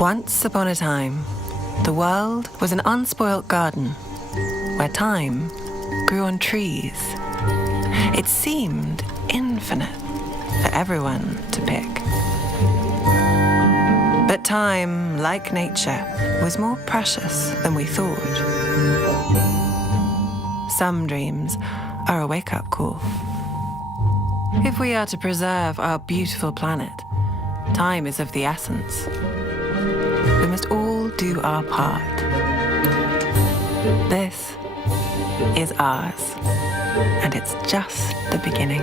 Once upon a time, the world was an unspoilt garden where time grew on trees. It seemed infinite for everyone to pick. But time, like nature, was more precious than we thought. Some dreams are a wake-up call. If we are to preserve our beautiful planet, time is of the essence. We must all do our part. This is ours, and it's just the beginning.